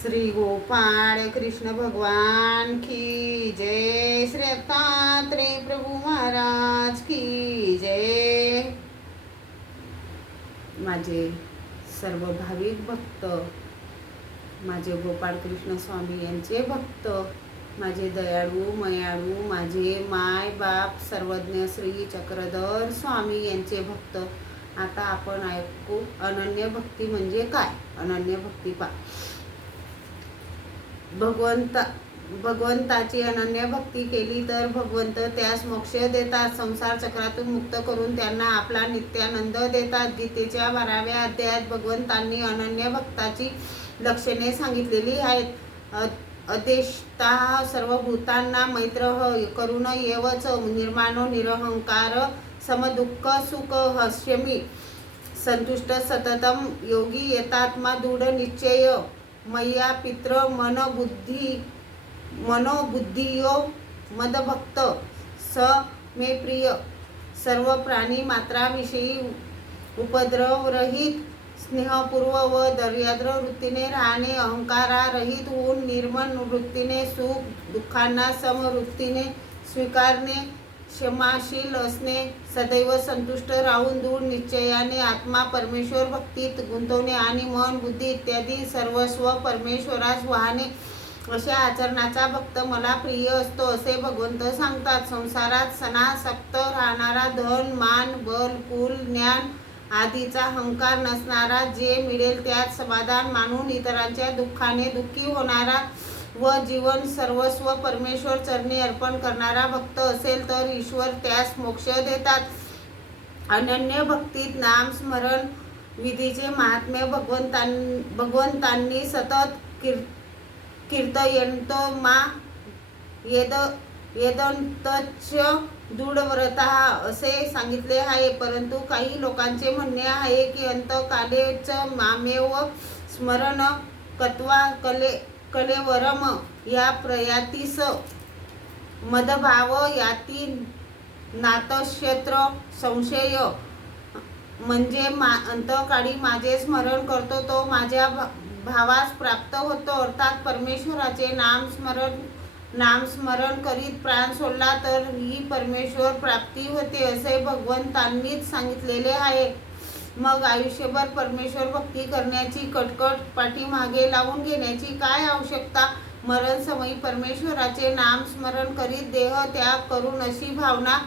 श्री गोपाळ कृष्ण भगवान की जय। श्री दत्तात्रेय प्रभु महाराज की जय। माझे सर्व भाविक भक्त, माझे गोपाळ कृष्ण स्वामी यांचे भक्त, माझे दयाळू मयाळू, माझे माय बाप सर्वज्ञ श्री चक्रधर स्वामी यांचे भक्त। आता आपण ऐकू अनन्य भक्ती म्हणजे काय। अनन्य भक्ती भगवंताची अनन्य भक्ती केली तर भगवंत त्यास मोक्ष देतात, संसार चक्रातून मुक्त करून त्यांना आपला नित्यानंद देतात। गीतेच्या 12व्या अध्यायात भगवंतांनी अनन्य भक्ताची लक्षणे सांगितलेली आहेत। अदेष्टा सर्व भूतांना मैत्र करुण एवच निर्माणो निरहंकार समदुःख सुख हस्यमी संतुष्ट सततम योगी येतात्मा दृढ निश्चय मय्या पित्र मनोबुद्धियो मदभक्त स मे प्रिय। सर्व प्राणी मात्राविषयी उपद्रवरहित स्नेहपूर्व व दर्याद्र वृत्तीने राहणे, अहंकाररहित होऊन निर्मल वृत्तीने सुख दुःखांना समवृत्तीने स्वीकारणे, क्षमाशील असणे, सदैव संतुष्ट राहून दृढ निश्चयाने आत्मा परमेश्वर भक्तीत गुंतवणे आणि मन बुद्धी इत्यादी सर्वस्व परमेश्वरास वाहणे, अशा आचरणाचा भक्त मला प्रिय असतो असे भगवंत सांगतात। संसारात सनासक्त राहणारा, धन मान बल कुल ज्ञान आदीचा अहंकार नसणारा, जे मिळेल त्यात समाधान मानून इतरांच्या दुःखाने दुःखी होणारा व जीवन सर्वस्व परमेश्वर चरणी अर्पण करणारा भक्त असेल तर ईश्वर त्यास मोक्ष देतात। अनन्य भक्तीत नाम स्मरण विधीचे महात्म्य भगवंतांनी सतत कीर्तयन्तो मा येदंतच दृढव्रतः असे सांगितले आहे। परंतु काही लोकांचे म्हणणे आहे की अंतकालेच मामेव स्मरण कत्वा कलेवरम या प्रयातीस मदभाव याती नातक्षेत्र संशय, म्हणजे अंतकाळी माझे स्मरण करतो तो माझ्या भावास प्राप्त होतो, अर्थात परमेश्वराचे नामस्मरण करीत प्राण सोडला तर ही परमेश्वर प्राप्ती होते असे भगवंतांनीच सांगितलेले आहे। मग आयुष्यभर परमेश्वर भक्ती करण्याची कटकट पाठीमागे लावून घेण्याची काय आवश्यकता। मरण समयी परमेश्वराचे नामस्मरण करीत देह त्याग करून अशी भावना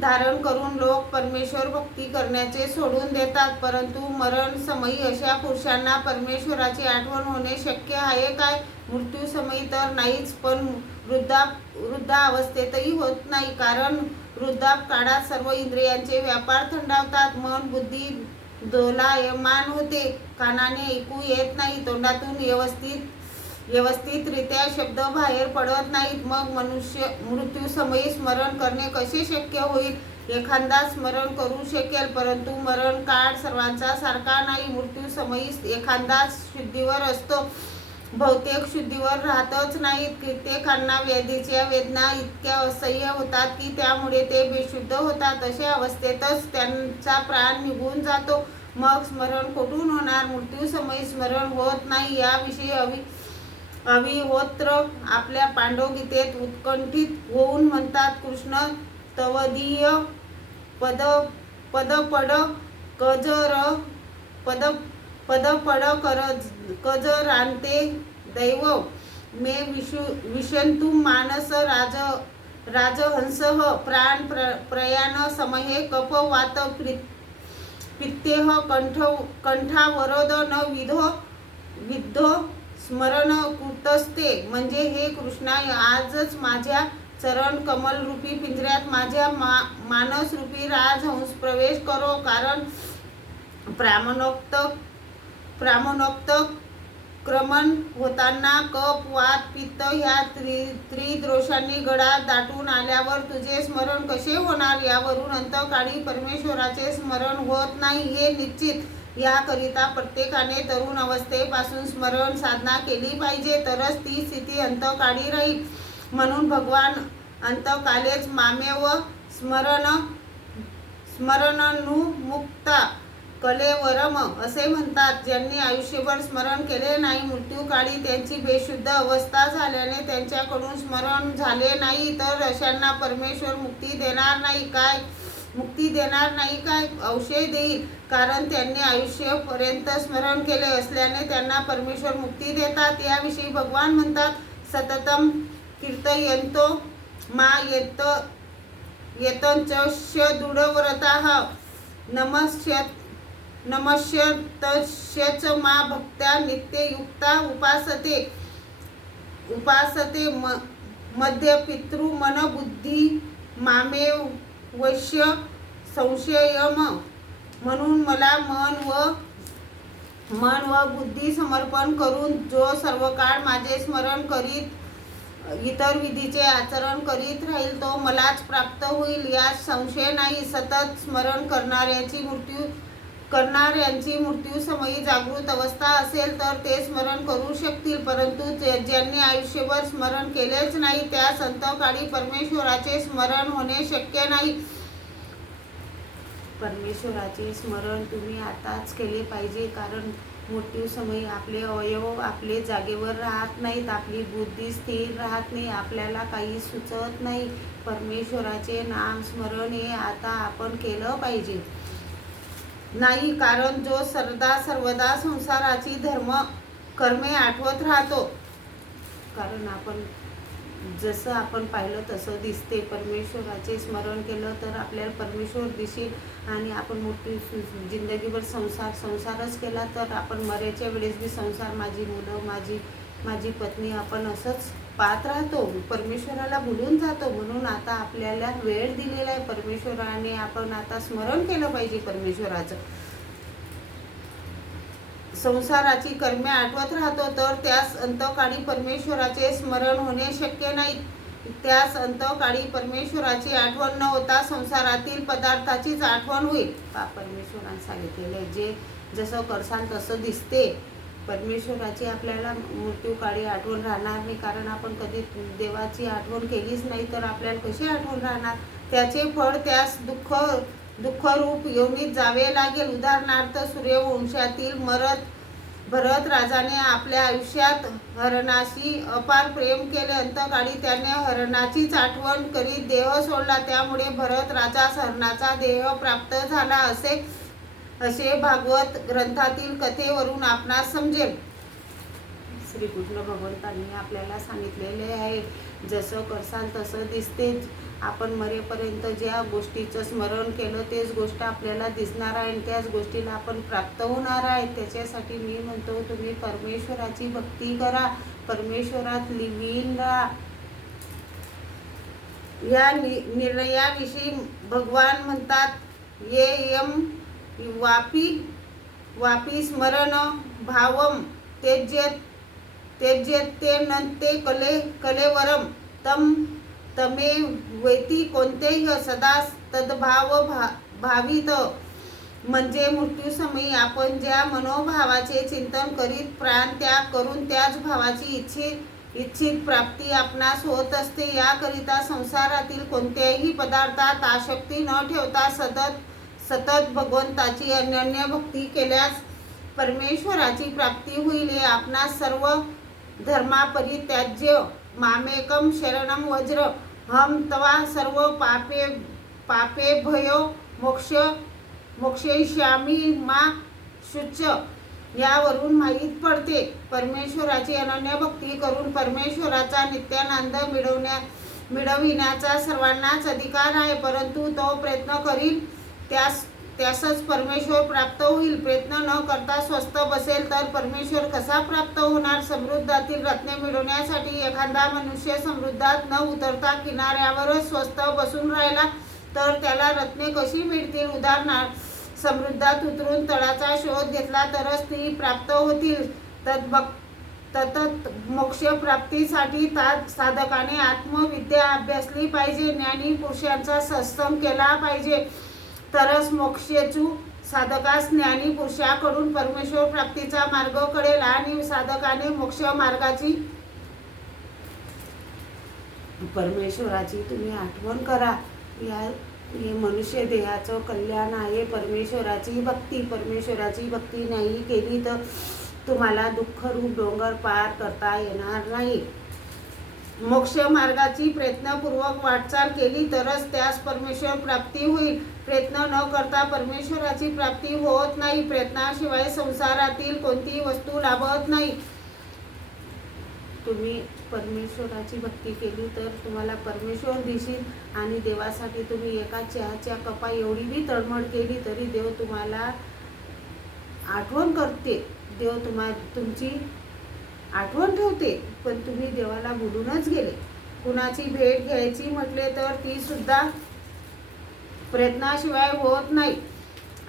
धारण करून लोक परमेश्वर भक्ती करण्याचे सोडून देतात। परंतु मरण समयी अशा पुरुषांना परमेश्वराची आठवण होणे शक्य आहे काय। मृत्यू समयी तर नाहीच, पण वृद्धावस्थेतही होत नाही, कारण वृद्धाप काळात सर्व इंद्रियांचे व्यापार थंडावतात, मन बुद्धी दोलायमान होते, कानाने ऐकू येत नाही, तोंडातून व्यवस्थितरित्या शब्द बाहेर पडत नाहीत। मग मनुष्य मृत्यू समयी स्मरण करणे कसे शक्य होईल। एखादा स्मरण करू शकेल, परंतु मरण काळ सर्वांचा सारखा नाही। मृत्यू समयी एखादा शुद्धीवर असतो, बहुतेक शुद्धीवर राहतच नाहीत। कित्येकांना व्याधीच्या वेदना इतक्या असह्य होतात की त्यामुळे ते बेशुद्ध होतात, अशा अवस्थेतच त्यांचा प्राण निघून जातो। मग स्मरण कुठून होणार। मृत्यू समयी स्मरण होत नाही याविषयी अविहोत्र आपल्या पांडवगीतेत उत्कंठित होऊन म्हणतात, कृष्ण तवदीय पदपड कजरांते दैव मे विशंतु मानस राजहंसः प्राण प्रयाण समये कफवात पित्तेह कंठावरोध न विद्धो स्मरण कुतस्ते। म्हणजे हे कृष्णा, आजच माझ्या चरण कमलरूपी पिंजऱ्यात माझ्या मानसरूपी राजहंस प्रवेश करो, कारण प्रामाणोक्त क्रमण होताना कफ वात पित्त ह्या त्रिदोषांनी गळा दाटून आल्यावर तुझे स्मरण कसे होणार। यावरून अंतकाळी परमेश्वराचे स्मरण होत नाही हे निश्चित। याकरिता प्रत्येकाने तरुण अवस्थेपासून स्मरण साधना केली पाहिजे, तरच ती स्थिती अंतकाळी राहील। म्हणून भगवान अंतकालेच मामेव स्मरणनु मुक्ता कलेवरम असे म्हणतात. ज्यांनी आयुष्यभर स्मरण केले नाही, मृत्यूकाळी त्यांची बेशुद्ध अवस्था झाल्याने त्यांच्याकडून स्मरण झाले नाही, तर अशांना परमेश्वर मुक्ती देणार नाही काय? अवश्य देईल, कारण त्यांनी आयुष्यपर्यंत स्मरण केले असल्याने त्यांना परमेश्वर मुक्ती देतात. याविषयी भगवान म्हणतात, सततम कीर्तयन्तो मा येतंच दृढव्रताः नमस्यतश्च मा भक्त्या नित्ययुक्ता उपासते मध्य पितृमन बुद्धी मामेव वैश्य संशयम. म्हणून मला मन व बुद्धी समर्पण करून जो सर्व काळ माझे स्मरण करीत इतर विधीचे आचरण करीत राहील तो मलाच प्राप्त होईल, यात संशय नाही. सतत स्मरण करणाऱ्यांची मृत्यू समयी जागृत अवस्था असेल तर ते स्मरण करू शकतील, परंतु ज्यांनी आयुष्यभर स्मरण केलेच नाही त्या अंतकाळी परमेश्वराचे स्मरण होणे शक्य नाही. परमेश्वराचे स्मरण तुम्ही आताच केले पाहिजे, कारण मृत्यू समयी आपले अवयव आपले जागेवर राहत नाहीत, आपली बुद्धी स्थिर राहत नाही, आपल्याला काही सुचत नाही. परमेश्वराचे नाम स्मरण हे आता आपण केलं पाहिजे नाही, कारण जो सर्वदा संसाराची कर्मे आठवत राहतो. कारण आपण जसं आपण पाहिलं तसं दिसते. परमेश्वराचे स्मरण केलं तर आपल्याला परमेश्वर दिसेल, आणि आपण मोठी जिंदगीभर संसारच केला तर आपण मरायच्या वेळेस बी संसार, माझी मुलं, माझी पत्नी, आपण असंच पाहत राहतो, परमेश्वराला भुलून जातो. म्हणून आता आपल्याला वेळ दिलेला आहे परमेश्वराने, आपण आता स्मरण केलं पाहिजे परमेश्वराचं. संसाराची कर्मे आठवत राहतो तर त्यास अंतकाळी परमेश्वराचे स्मरण होणे शक्य नाही. त्यास अंतकाळी परमेश्वराची आठवण न होता संसारातील पदार्थाचीच आठवण होईल. परमेश्वराने सांगितलेले जे जसं करसाल तसं दिसते. परमेश्वराची आपल्याला मृत्यूकाळी आठवण राहणार नाही, कारण आपण कधी देवाची आठवण केलीच नाही तर आपल्याला कशी आठवण राहणार. त्याचे फळ त्यास दुःखरूप योनीत जावे लागेल. उदाहरणार्थ सूर्यवंशातील भरत राजाने आपल्या आयुष्यात हरणाशी अपार प्रेम केले. अंतकाळी त्याने हरणाचीच आठवण करीत देह सोडला, त्यामुळे भरत राजास हरणाचा देह प्राप्त झाला असे भागवत ग्रंथातील कथेवरून आपणास समजेल. श्रीकृष्ण भगवंतांनी आपल्याला सांगितलेले आहे, जसं करसाल तसं दिसते. आपण मरेपर्यंत ज्या गोष्टीचं स्मरण केलं तेच गोष्ट आपल्याला दिसणार आहे, आणि त्याच गोष्टीला आपण प्राप्त होणार आहे. त्याच्यासाठी मी म्हणतो तुम्ही परमेश्वराची भक्ती करा, परमेश्वरात लीन राहा. या निर्णयाविषयी भगवान म्हणतात, ये यम वापी स्मरण भावम त्यज्यते नंते कलेवरम तमे वैती कोणतेही सदा तद्भाव भावित. म्हणजे मृत्यूसमयी आपण ज्या मनोभावाचे चिंतन करीत प्राण त्याग करून त्याच भावाची इच्छित प्राप्ती आपणास होत असते. याकरिता संसारातील कोणत्याही पदार्थात आसक्ती न ठेवता सतत भगवंताची अनन्य भक्ती केल्यास परमेश्वराची प्राप्ती होईल. हे आपणास सर्व धर्मापरित्याज्य मामेकम शरणम वज्र हम तवा सर्व पापे भयो मोक्षयिष्यामि मा शुच. यावरून माहीत पडते परमेश्वराची अनन्य भक्ती करून परमेश्वराचा नित्यानंद मिळविण्याचा सर्वांनाच अधिकार आहे, परंतु तो प्रयत्न करील त्यासच परमेश्वर प्राप्त होईल. प्रयत्न न करता स्वस्थ बसेल तर परमेश्वर कसा प्राप्त होणार. समृद्धातील रत्ने मिळवण्यासाठी एखादा मनुष्य समृद्धात न उतरता किनाऱ्यावरच स्वस्थ बसून राहिला तर त्याला रत्ने कशी मिळतील. उदाहरणार्थ, समृद्धात उतरून तळाचा शोध घेतला तरच ती प्राप्त होतील. ततत मोक्ष प्राप्तीसाठी साधकाने आत्मविद्या अभ्यासली पाहिजे, ज्ञानी पुरुषांचा सत्संग केला पाहिजे, तरच मोक्षेचू साधकास ज्ञानी पुरुषाकडून परमेश्वर प्राप्तीचा मार्ग कळेल, आणि साधकाने मोक्ष मार्गाची परमेश्वराची तुम्ही आठवण करा. हे मनुष्य देहाचं कल्याण आहे. परमेश्वराची भक्ती नाही केली तर तुम्हाला दुःखरूप डोंगर पार करता येणार नाही. मोक्ष मार्गाची प्रयत्नपूर्वक वाटचाल केली तरच त्यास परमेश्वर प्राप्ती होईल. प्रयत्न न करता परमेश्वराची प्राप्ती होत नाही. प्रयत्नाशिवाय संसारातील कोणतीही वस्तू लाभत नाही. तुम्ही परमेश्वराची भक्ती केली तर तुम्हाला परमेश्वर दिसेल. आणि देवासाठी तुम्ही एका चहाच्या कपा एवढी बी तळमळ केली तरी देव तुम्हाला आठवण करते. देव तुमची आठवण ठेवते. पण तुम्ही देवाला भुलूनच गेले. कुणाची भेट घ्यायची म्हटले तर ती सुद्धा प्रयत्नाशिवाय होत नाही.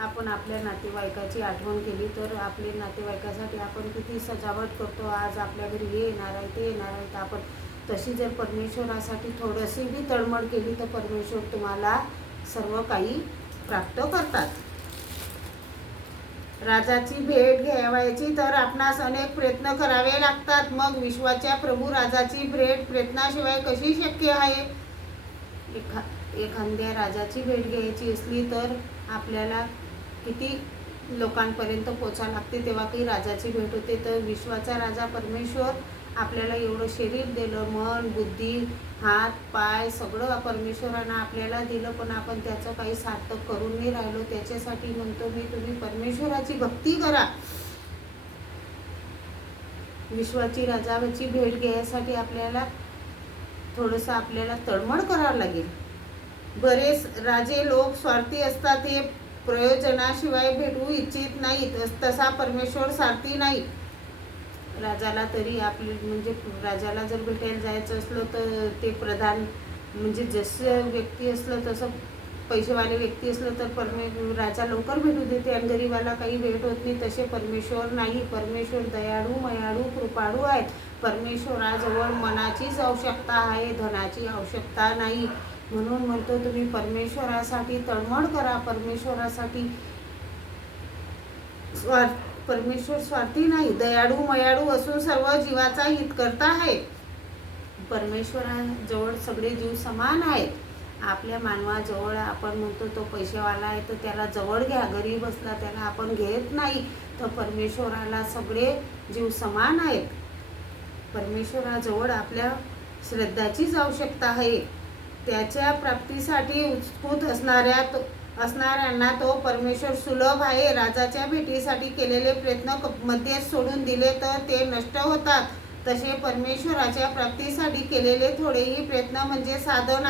आपण आपल्या नातेवाईकाची आठवण केली तर आपल्या नातेवाईकासाठी आपण किती सजावट करतो. आज आपल्या घरी हे येणार आहे, ते येणार आहे. तर आपण तशी जर परमेश्वरासाठी थोडीशी बी तळमळ केली तर परमेश्वर तुम्हाला सर्व काही प्राप्त करतात. राजाची भेट घ्यावयाची तर आपणास अनेक प्रयत्न करावे लागतात. मग विश्वाच्या प्रभू राजाची भेट प्रयत्नाशिवाय कशी शक्य आहे? एखाद्या राजाची भेट घ्यायची असली तर आपल्याला किती लोकांपर्यंत पोचावं लागते तेव्हा काही राजाची भेट होते. तर विश्वाचा राजा परमेश्वर आपल्याला एवढं शरीर दिलं, मन, बुद्धी, हात, पाय सगळं परमेश्वरानं आपल्याला दिलं, पण आपण त्याचं काही सार्थक करून नाही राहिलो. त्याच्यासाठी म्हणतो मी, तुम्ही परमेश्वराची भक्ती करा. विश्वाची राजाची भेट घ्यायसाठी आपल्याला थोडंसं आपल्याला तळमळ करावं लागेल. बरेच राजे लोक स्वार्थी असतात. हे प्रयोजनाशिवाय भेटू इच्छित नाहीत. तसा परमेश्वर स्वार्थी नाही. राजाला तरी आपले म्हणजे राजाला जर भेटायला जायचं असलं तर ते प्रधान म्हणजे जसं व्यक्ती असलं तसं पैसेवाले व्यक्ती असलं तर राजा लवकर भेटू देते आणि गरीबाला काही भेट होत नाही. तसे परमेश्वर नाही. परमेश्वर दयाळू, मयाळू, कृपाळू आहेत. परमेश्वराजवळ मनाचीच आवश्यकता आहे, धनाची आवश्यकता नाही. म्हणून म्हणतो तुम्ही परमेश्वरासाठी तळमळ करा. परमेश्वर स्वार्थी नाही, दयाळू, मयाळू असून सर्व जीवाचा हित करता आहे. परमेश्वराजवळ सगळे जीव समान आहेत. आपल्या मानवाजवळ आपण म्हणतो तो पैसेवाला आहे तर त्याला जवळ घ्या, गरीब असला त्याला आपण घेत नाही. तर परमेश्वराला सगळे जीव समान आहेत. परमेश्वराजवळ आपल्या श्रद्धाचीच आवश्यकता आहे. त्याच्या प्राप्तीसाठी उत्स्फूर्त असणाऱ्यांना तो परमेश्वर सुलभ आहे. राजाच्या भेटीसाठी केलेले प्रयत्न मध्येच सोडून दिले तर ते नष्ट होतात. तसे परमेश्वराच्या प्राप्तीसाठी केलेले थोडेही प्रयत्न म्हणजे साधन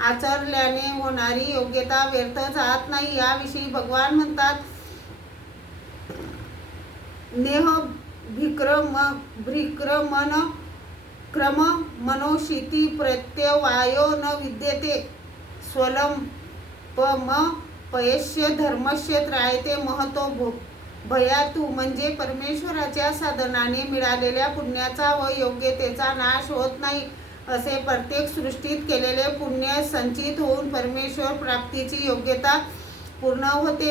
आचरल्याने होणारी योग्यता व्यर्थ जात नाही. याविषयी भगवान म्हणतात, नेह भ्रिक्रमण क्रम मनोशीती प्रत्यवायो न विद्यते स्वल्पमपयस्य धर्मस्य त्रायते महतो भयातु. म्हणजे परमेश्वराच्या साधनाने मिळालेल्या पुण्याचा व योग्यतेचा नाश होत नाही. असे प्रत्येक सृष्टीत केलेले पुण्य संचित होऊन परमेश्वर प्राप्तीची योग्यता पूर्ण होते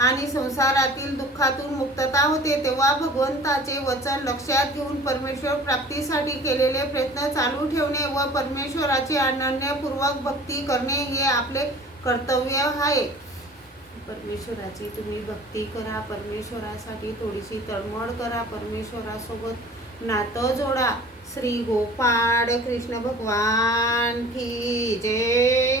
आणि संसारातील दुःखातून मुक्तता होते. तेव्हा भगवंताचे वचन लक्षात घेऊन परमेश्वर प्राप्तीसाठी केलेले प्रयत्न चालू ठेवणे व परमेश्वराची अनन्यपूर्वक भक्ती करणे हे आपले कर्तव्य आहे. परमेश्वराची तुम्ही भक्ती करा. परमेश्वरासाठी थोडीशी तळमळ करा. परमेश्वरासोबत नातं जोडा. श्री गोपाळ कृष्ण भगवान की जय.